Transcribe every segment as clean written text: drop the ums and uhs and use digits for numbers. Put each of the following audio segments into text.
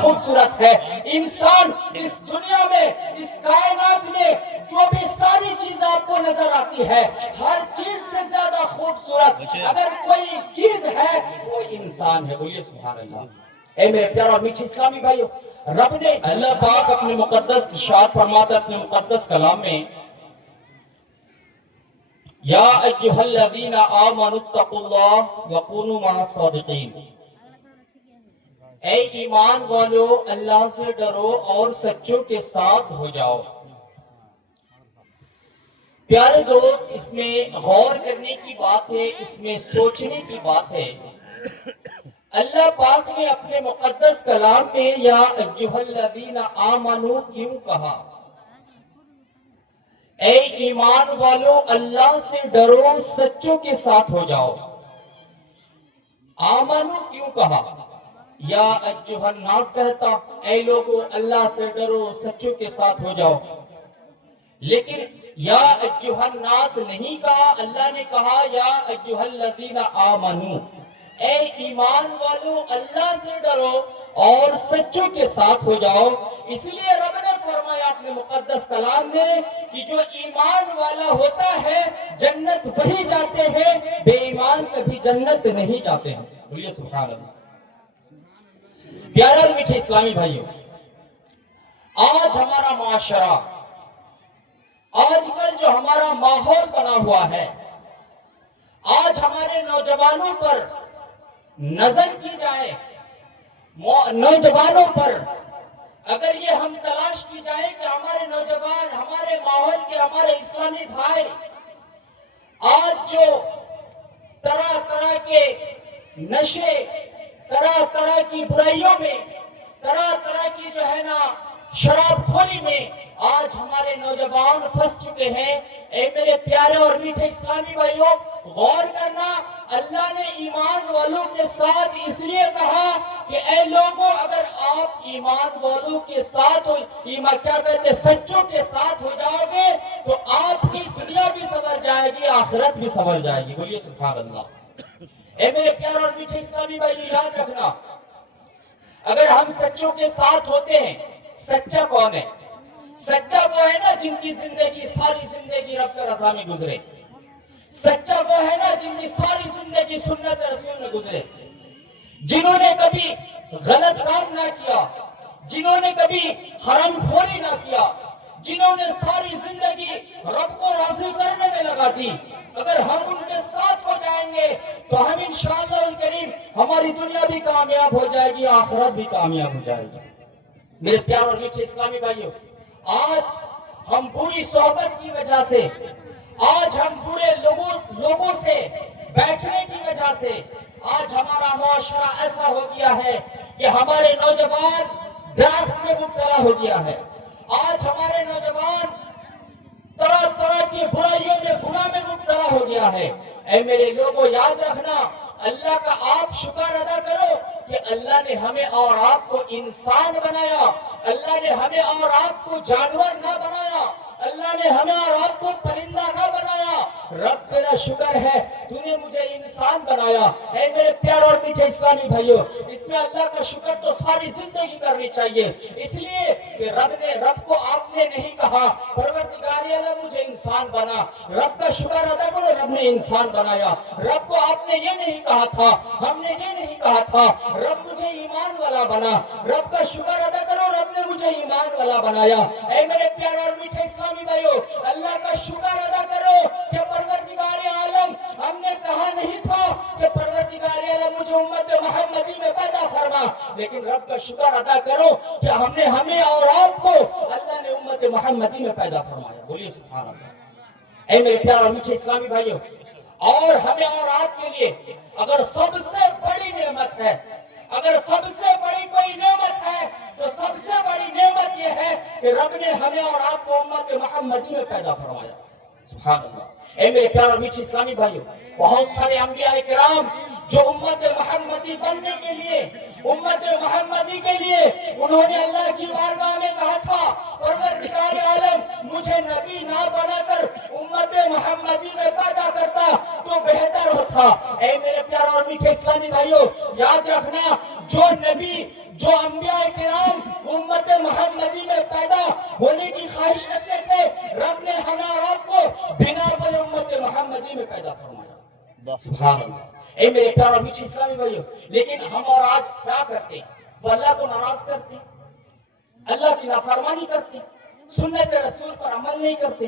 خوبصورت ہے. انسان اس دنیا میں, اس کائنات میں جو بھی ساری چیزیں آپ کو نظر آتی ہے, ہر چیز سے زیادہ خوبصورت اگر کوئی چیز ہے وہ انسان ہے. بولیے سبحان اللہ. اے میرے پیارے اور میٹھے اسلامی بھائیو, رب نے, اللہ پاک اپنے مقدس ارشاد فرماتا ہے اپنے مقدس کلام میں, یا ایھا الذین آمنوا اتقوا اللہ وکونوا مع الصادقین. اے ایمان والو, اللہ سے ڈرو اور سچوں کے ساتھ ہو جاؤ. پیارے دوست, اس میں غور کرنے کی بات ہے, اس میں سوچنے کی بات ہے. اللہ پاک نے اپنے مقدس کلام میں یا ایھا الذین آمنوا کیوں کہا؟ اے ایمان والو, اللہ سے ڈرو, سچوں کے ساتھ ہو جاؤ. آمنو کیوں کہا؟ یا ایھا الناس کہتا, اے لوگو اللہ سے ڈرو, سچوں کے ساتھ ہو جاؤ. لیکن یا ایھا الناس نہیں کہا, اللہ نے کہا یا ایھا الذین آمنو, اے ایمان والو اللہ سے ڈرو اور سچوں کے ساتھ ہو جاؤ. اس لیے رب نے فرمایا اپنے مقدس کلام میں کہ جو ایمان والا ہوتا ہے جنت وہی جاتے ہیں, بے ایمان کبھی جنت نہیں جاتے ہیں. بولیے سبحان اللہ. پیارے اور میٹھے اسلامی بھائیوں, آج ہمارا معاشرہ, آج کل جو ہمارا ماحول بنا ہوا ہے, آج ہمارے نوجوانوں پر نظر کی جائے, نوجوانوں پر اگر یہ ہم تلاش کی جائے کہ ہمارے نوجوان, ہمارے ماحول کے, ہمارے اسلامی بھائی آج جو طرح طرح کے نشے, طرح طرح کی برائیوں میں, طرح طرح کی جو ہے نا شراب خوری میں آج ہمارے نوجوان پھنس چکے ہیں. اے میرے پیارے اور میٹھے اسلامی بھائیوں, غور کرنا, اللہ نے ایمان والوں کے ساتھ اس لیے کہا کہ اے لوگوں اگر آپ ایمان والوں کے ساتھ ایمان کیا کہتے سچوں کے ساتھ ہو جاؤ گے تو آپ کی دنیا بھی سنور جائے گی, آخرت بھی سنور جائے گی. بولیے سبحان اللہ. اے میرے پیارے اور میٹھے اسلامی بھائیوں, یاد رکھنا, اگر ہم سچوں کے ساتھ ہوتے ہیں, سچا کون ہے؟ سچا وہ ہے نا جن کی زندگی, ساری زندگی رب کی رضا میں گزرے. سچا وہ ہے نا جن کی ساری زندگی سنت رسول میں گزرے, جنہوں نے کبھی غلط کام نہ کیا, جنہوں نے کبھی حرام خوری نہ کیا, جنہوں نے ساری زندگی رب کو راضی کرنے میں لگا دی. اگر ہم ان کے ساتھ ہو جائیں گے تو ہم انشاءاللہ الکریم ہماری دنیا بھی کامیاب ہو جائے گی, آخرت بھی کامیاب ہو جائے گی. میرے پیارے اور میٹھے اسلامی بھائیوں, آج ہم بری صحبت کی وجہ سے, آج ہم برے لوگوں سے بیٹھنے کی وجہ سے آج ہمارا معاشرہ ایسا ہو گیا ہے کہ ہمارے نوجوان ڈرگس میں مبتلا ہو گیا ہے. آج ہمارے نوجوان طرح طرح کی برائیوں میں, گناہ میں مبتلا ہو گیا ہے. اے میرے لوگوں, یاد رکھنا, اللہ کا آپ شکر ادا کرو کہ اللہ نے ہمیں اور آپ کو انسان بنایا, اللہ نے ہمیں اور آپ کو جانور نہ بنایا, اللہ نے ہمیں اور آپ کو پرندہ نہ بنایا. رب تیرا شکر ہے تو نے مجھے انسان بنایا. اے میرے پیارے اور میٹھے اسلامی بھائیوں, اس میں اللہ کا شکر تو ساری زندگی کرنی چاہیے, اس لیے کہ رب کو آپ نے نہیں کہا پروردگار عالم مجھے انسان بنا. رب کا شکر ادا کرو, رب نے انسان بنایا. رب کو آپ نے یہ نہیں کہا تھا, ہم نے یہ نہیں کہا تھا رب مجھے ایمان والا بنا. رب کا شکر ادا کرو, رب نے مجھے ایمان والا بنایا. اے میرے پیارے اور میٹھے اسلامی بھائیوں, اللہ کا شکر ادا کرو کہ پروردگار عالم, ہم نے کہا نہیں تھا کہ پروردگار عالم مجھے امت محمدی میں پیدا فرما, لیکن رب کا شکر ادا کرو کہ ہمیں اور آپ کو اللہ نے امت محمدی میں پیدا فرمایا. بولیے سبحان اللہ. اے میرے پیارے اور میٹھے اسلامی بھائیوں, اور ہمیں اور آپ کے لیے اگر سب سے بڑی نعمت ہے, اگر سب سے بڑی کوئی نعمت ہے تو سب سے بڑی نعمت یہ ہے کہ رب نے ہمیں اور آپ کو امت محمدی میں پیدا فرمایا. سبحان اللہ. اے میرے پیارے اور میٹھے اسلامی بھائیوں, بہت سارے انبیاء کرام جو امت محمدی بننے کے لیے, امت محمدی کے لیے انہوں نے اللہ کی بارگاہ میں کہا تھا پروردگار عالم مجھے نبی نہ بنا کر امت محمدی میں پیدا کرتا تو بہتر ہوتا. اے میرے پیارے اور میٹھے اسلامی بھائیوں, یاد رکھنا, جو نبی, جو انبیاء کرام ہونے کی خواہش رکھتے تھے، رب نے ہمیں اور آپ کو بنا بولے امت محمدی میں پیدا فرمایا۔ سبحان اللہ۔ اے میرے پیارے اور میٹھے اسلامی بھائیو، لیکن ہم اور آج کیا کرتے ہیں؟ وہ اللہ کو ناراض کرتے ہیں، اللہ کی نافرمانی کرتے ہیں، سنت رسول پر عمل نہیں کرتے،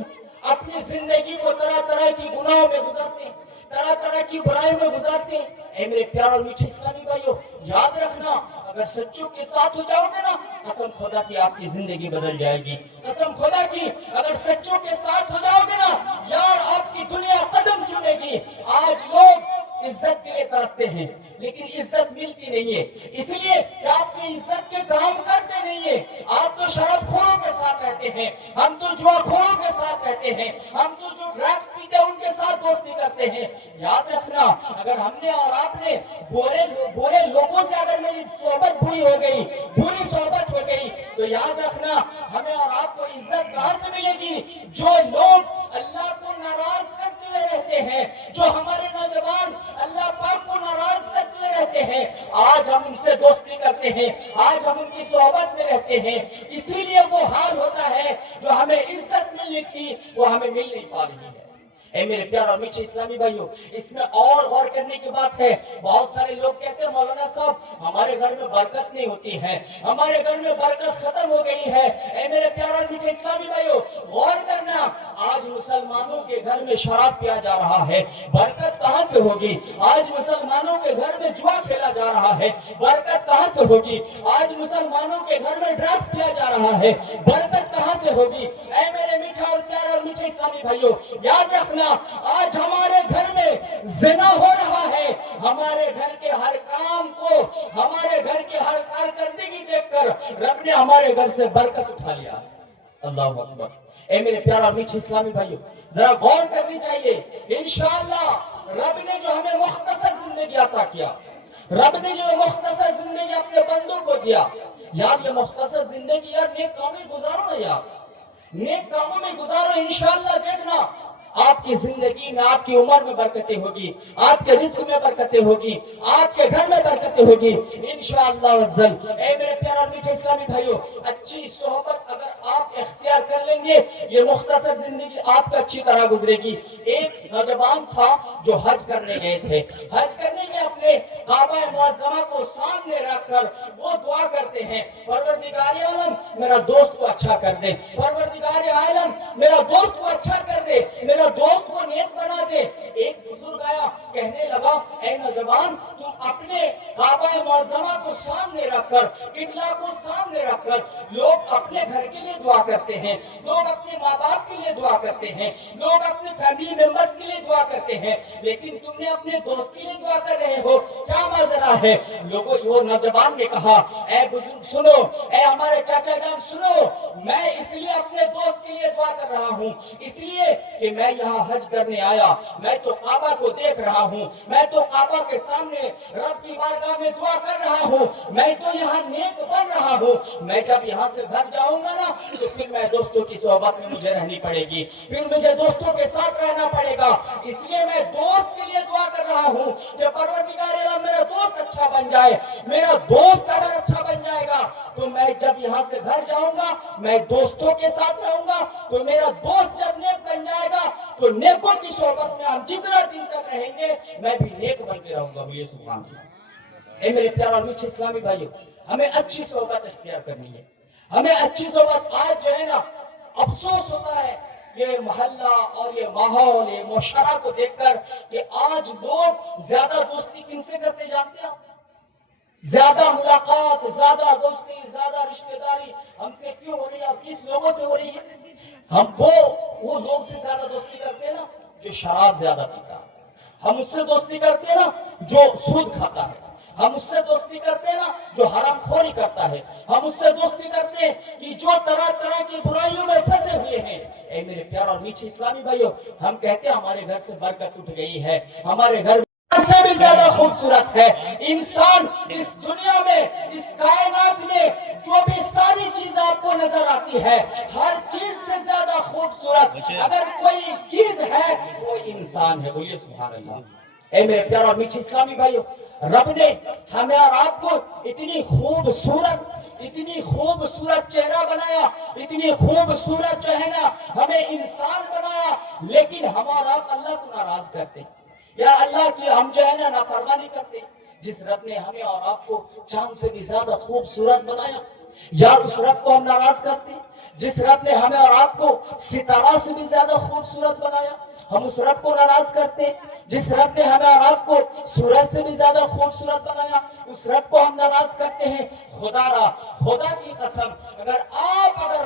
اپنی زندگی کو طرح طرح کی گناہوں میں گزارتے ہیں، طرح طرح کی برائیوں میں گزارتے ہیں۔ اے میرے پیارے اور میٹھے اسلامی بھائیو، یاد رکھنا، اگر سچوں کے ساتھ ہو جاؤ گے نا، قسم خدا کی آپ کی زندگی بدل جائے گی۔ قسم خدا کی اگر سچوں کے ساتھ ہو جاؤ گے نا یار، آپ کی دنیا قدم چومے گی۔ آج لوگ عزت کے لیے ترستے ہیں لیکن عزت ملتی نہیں ہے، اس لیے کہ آپ کی عزت کے کام کرتے نہیں ہیں۔ آپ تو شراب خوروں کے ساتھ رہتے ہیں، ہم تو جوا خوروں کے ساتھ رہتے ہیں، ہم تو جو ڈرگس پیتے ہیں ان کے ساتھ دوستی کرتے ہیں۔ یاد رکھنا، اگر ہم نے اور آپ نے برے لوگوں سے اگر میری صحبت بری ہو گئی، بری صحبت ہو گئی، تو یاد رکھنا ہمیں اور آپ کو عزت کہاں سے ملے گی؟ جو لوگ اللہ کو ناراض کرتے ہوئے رہتے ہیں، جو ہمارے نوجوان اللہ پاک کو ناراض کرتے ہوئے رہتے ہیں، آج ہم ان سے دوستی کرتے ہیں، آج ہم ان کی صحبت میں رہتے ہیں، اسی لیے وہ حال ہوتا ہے جو ہمیں عزت ملنی تھی وہ ہمیں مل نہیں پا رہی ہے۔ اے میرے پیارے اور میٹھے اسلامی بھائیوں، اس میں اور غور کرنے کی بات ہے۔ بہت سارے لوگ کہتے ہیں مولانا صاحب ہمارے گھر میں برکت نہیں ہوتی ہے، ہمارے گھر میں برکت ختم ہو گئی ہے۔ اے میرے پیارے اور میٹھے اسلامی بھائیوں، غور کرنا، آج مسلمانوں کے گھر میں شراب پیا جا رہا ہے، برکت کہاں سے ہوگی؟ آج مسلمانوں کے گھر میں جوا کھیلا جا رہا ہے، برکت کہاں سے ہوگی؟ آج مسلمانوں کے گھر میں ڈرگس پیا جا رہا ہے، برکت کہاں سے ہوگی؟ اے میرے میٹھے اور پیارے اور میٹھے اسلامی بھائیوں، یاد رکھنا، آج ہمارے گھر میں زنا ہو رہا ہے، ہمارے گھر کے ہر کام کو، ہمارے گھر کے ہر کارکردگی دیکھ کر رب نے ہمارے گھر سے برکت اٹھا لیا۔ اللہ اکبر۔ اے میرے پیارے اور میٹھے اسلامی بھائیوں، ذرا غور کرنی چاہیے۔ انشاءاللہ رب نے جو ہمیں مختصر زندگی عطا کیا، رب نے جو مختصر زندگی اپنے بندوں کو دیا، یار یہ مختصر زندگی یار نیک کاموں میں گزارو نا، یار نیک کاموں میں گزارو۔ انشاءاللہ دیکھنا آپ کی زندگی میں، آپ کی عمر میں برکتیں ہوگی، آپ کے رزق میں برکتیں ہوگی، آپ کے گھر میں برکتیں ہوگی انشاءاللہ عزل۔ اے میرے پیارے اور میٹھے اسلامی بھائیوں، اچھی صحبت اگر آپ اختیار کر لیں گے، یہ مختصر زندگی آپ کا اچھی طرح گزرے گی۔ ایک نوجوان تھا جو حج کرنے گئے تھے، حج کرنے میں اپنے کعبہ معظمہ کو سامنے رکھ کر وہ دعا کرتے ہیں، پروردگار عالم میرا دوست کو اچھا کر دے، پروردگار عالم میرا دوست کو اچھا کر دے، میرا دوست کو نیک بنا دے۔ ایک بزرگ آیا، کہنے لگا اے نوجوان، تم اپنے کعبہ معظمہ کو سامنے رکھ کر، قبلہ کو سامنے رکھ کر، لوگ اپنے گھر کے لیے دعا کرتے ہیں، لوگ اپنے ماں باپ کے لیے دعا کرتے ہیں، لوگ اپنے فیملی ممبرز کے لیے دعا کرتے ہیں، لیکن تم نے اپنے دوست کے لیے دعا کر رہے ہو، کیا ماجرا ہے؟ لوگوں، وہ نوجوان نے کہا اے بزرگ سنو، اے ہمارے چاچا جان سنو، میں اس لیے اپنے دوست کے لیے دعا کر رہا ہوں، اس لیے کہ میں یہاں حج کرنے آیا، میں تو کعبہ کو دیکھ رہا ہوں، میں تو کعبہ کے سامنے رب کی بارگاہ میں دعا کر رہا ہوں، میں تو یہاں نیک بن رہا ہوں، میں جب یہاں سے گھر جاؤں گا نا تو پھر میں دوستوں کی صحبت میں مجھے رہنی پڑے گی، پھر مجھے دوستوں کے ساتھ رہنا پڑے گا، اس لیے میں دوست کے لیے دعا کر رہا ہوں کہ پروردگار عالم میرا دوست اچھا بن جائے، میرا دوست اگر اچھا بن جائے گا تو میں جب یہاں سے گھر جاؤں گا میں دوستوں کے ساتھ رہوں گا، تو میرا دوست جب نیک بن جائے گا تو نیکوں کی صحبت میں ہم جتنا دن تک رہیں گے میں بھی نیک بن کے رہوں گا۔ یہ سبحان اللہ۔ اے میرے پیارے اور میٹھے اسلامی بھائیوں، ہمیں اچھی صحبت اختیار کرنی ہے، ہمیں اچھی صحبت۔ آج جو ہے نا افسوس ہوتا ہے یہ محلہ اور یہ ماحول، یہ معاشرہ کو دیکھ کر کہ آج لوگ زیادہ دوستی کن سے کرتے جانتے ہیں؟ زیادہ ملاقات، زیادہ دوستی، زیادہ رشتہ داری ہم سے کیوں ہو رہی ہے اور کس لوگوں سے ہو رہی ہے؟ ہم وہ لوگ سے زیادہ دوستی کرتے ہیں نا جو شراب زیادہ پیتا ہے، ہم اس سے دوستی کرتے ہیں نا جو سود کھاتا ہے، ہم اس سے دوستی کرتے ہیں نا جو حرام خوری کرتا ہے، ہم اس سے دوستی کرتے ہیں کہ جو طرح طرح کی برائیوں میں پھنسے ہوئے ہیں۔ اے میرے پیارے اور میٹھے اسلامی بھائیوں، ہم کہتے ہیں ہمارے گھر سے برکت اٹھ گئی ہے، ہمارے گھر سے بھی زیادہ خوبصورت ہے انسان اس دنیا میں، اس کائنات میں جو بھی ساری چیز آپ کو نظر آتی ہے، ہر چیز سے زیادہ خوبصورت اگر کوئی چیز ہے وہ انسان ہے۔ بولیے سبحان اللہ۔ اے میرے پیارے اور میٹھے اسلامی بھائیوں، رب نے ہمیں اور آپ کو اتنی خوبصورت چہرہ بنایا، اتنی خوبصورت جو ہے نا ہمیں انسان بنایا، لیکن ہم اور آپ اللہ کو ناراض کرتے ہیں، یا اللہ کی ہم جو ہے نا نافرمانی کرتے ہیں۔ جس رب نے ہمیں اور آپ کو چاند سے بھی زیادہ خوبصورت بنایا، یا اس رب کو ہم ناراض کرتے ہیں۔ جس رب نے ہمیں اور آپ کو ستارہ سے بھی زیادہ خوبصورت بنایا، ہم اس رب کو ناراض کرتے ہیں۔ جس رب نے ہمیں اور آپ کو سورج سے بھی زیادہ خوبصورت بنایا، اس رب کو ہم ناراض کرتے ہیں۔ خدا کی قسم، اگر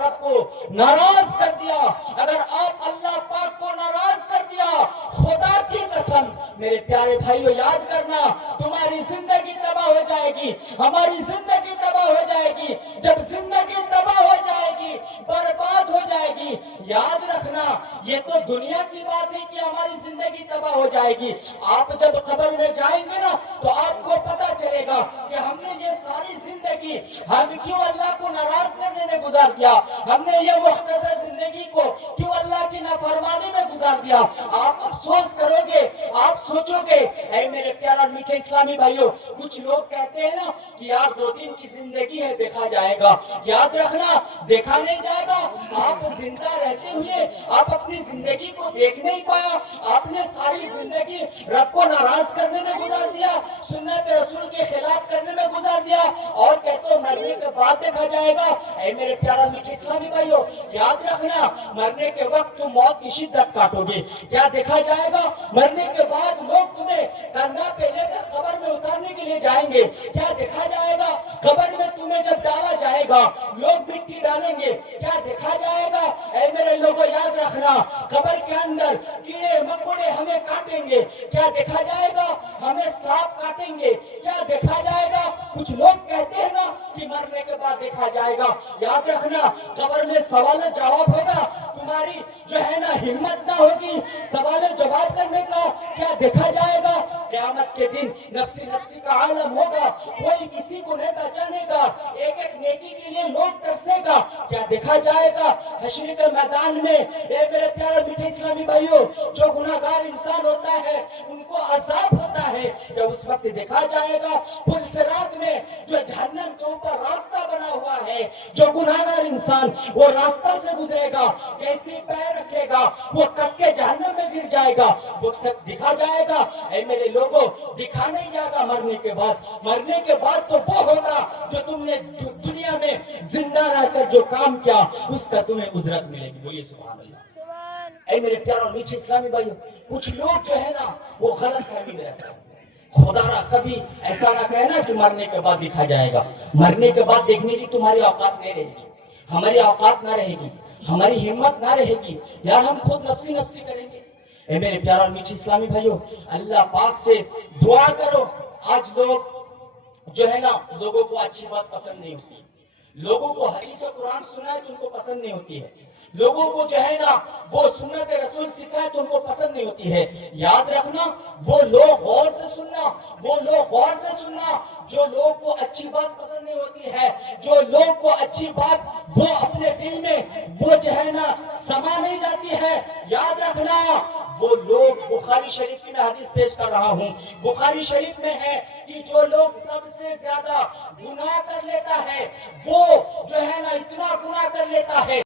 رب کو ناراض کر دیا، اگر آپ اللہ پاک کو ناراض کر دیا، خدا کی قسم میرے پیارے بھائیو یاد کرنا، تمہاری زندگی تباہ ہو جائے گی، ہماری زندگی تباہ ہو جائے گی۔ جب زندگی تباہ ہو جائے گی، برباد ہو جائے گی، یاد رکھنا یہ تو دنیا کی بات ہے کہ ہماری زندگی تباہ ہو جائے گی۔ آپ جب قبر میں جائیں گے نا تو آپ کو پتا چلے گا کہ ہم نے یہ ساری زندگی ہم کیوں اللہ کو ناراض کرنے میں گزار دیا، ہم نے یہ مختصر زندگی کو کیوں اللہ کی نافرمانی میں گزار دیا۔ آپ افسوس کرو گے، آپ سوچو گے۔ اے میرے پیارا میٹھے اسلامی بھائیوں، کچھ لوگ کہتے ہیں نا کہ یار 2 دن کی زندگی ہے، دیکھا جائے گا۔ یاد رکھنا دیکھا نہیں جائے گا۔ آپ زندہ رہتے ہوئے آپ اپنی زندگی کو دیکھ نہیں پایا، آپ نے ساری زندگی رب کو ناراض کرنے میں گزار دیا، سنت رسول کے خلاف کرنے میں گزار دیا، اور کہتے ہو مرنے کے بعد دیکھا جائے گا۔ اے میرے پیارا میٹھے اسلامی بھائیوں، یاد رکھنا مرنے کے وقت تم موت کی شدت کاٹو گے، کیا دیکھا جائے گا؟ مرنے کے بعد لوگ تمہیں کندھا پہ لے کر قبر میں اتارنے کے لیے جائیں گے، کیا دیکھا جائے گا؟ قبر میں تمہیں جب ڈالا جائے گا لوگ مٹی ڈالیں گے، کیا دیکھا جائے گا؟ اے میرے لوگوں یاد رکھنا، قبر کے اندر کیڑے مکوڑے ہمیں کاٹیں گے، کیا دیکھا جائے گا؟ ہمیں سانپ کاٹیں گے، کیا دیکھا جائے گا؟ کچھ لوگ کہتے ہیں نا کہ مرنے کے بعد دیکھا جائے گا۔ یاد رکھنا قبر میں سوال جواب ہوگا، تمہاری جو ہے نا ہمت نہ ہوگی سوال جواب کرنے کا، کیا دیکھا جائے گا؟ قیامت کے دن نفسی نفسی کا عالم ہوگا، کوئی کسی کو نہیں پہچانے گا، ایک ایک نیکی کے لیے لوگ ترسے گا، کیا دیکھا جائے گا؟ حشر کے میدان میں اے میرے پیارے میٹھے اسلامی بھائیوں، جو گناہگار انسان ہوتا ہے ان کو عذاب ہوتا ہے، کیا اس وقت دیکھا جائے گا؟ پل صراط میں جو جہنم کے اوپر راستہ بنا ہوا ہے، جو گناہگار انسان وہ راستہ سے گزرے گا، جیسے پیر رکھے گا وہ کٹ کے جہنم میں گر جائے گا، وہ سب دکھا جائے گا۔ اے میرے لوگوں دکھا نہیں جائے گا مرنے کے بعد، مرنے کے بعد تو وہ ہوگا جو تم نے دنیا میں زندہ رہ کر جو کام کیا اس کا تمہیں اجرت ملے گی۔ بولیے سبحان اللہ۔ اے میرے پیارے اور میٹھے اسلامی بھائیوں، کچھ لوگ جو ہے نا وہ غلط فہمی میں رہتے ہیں۔ خدا را کبھی ایسا نہ کہنا کہ مرنے کے بعد دکھا جائے گا، مرنے کے بعد دیکھنے کی تمہاری اوقات نہیں رہے گی، ہماری اوقات نہ رہے گی، ہماری ہمت نہ رہے گی، یار ہم خود نفسی نفسی کریں گے۔ اے میرے پیارے اور میٹھے اسلامی بھائیوں، اللہ پاک سے دعا کرو۔ آج لوگ جو ہے نا لوگوں کو اچھی بات پسند نہیں ہوتی، لوگوں کو حدیث و قرآن سنائے تو ان کو پسند نہیں ہوتی ہے، لوگوں کو جو ہے نا وہ سنت رسول سکھائے تو ان کو پسند نہیں ہوتی ہے۔ یاد رکھنا وہ لوگ غور سے سننا، جو لوگ کو اچھی بات پسند نہیں ہوتی ہے، جو لوگ کو اچھی بات وہ اپنے دل میں وہ جو ہے نا سما نہیں جاتی ہے، یاد رکھنا وہ لوگ، بخاری شریف کی میں حدیث پیش کر رہا ہوں، بخاری شریف میں ہے کہ جو لوگ سب سے زیادہ گناہ کر لیتا ہے وہ جو ہے نا اتنا گناہ کر لیتا ہے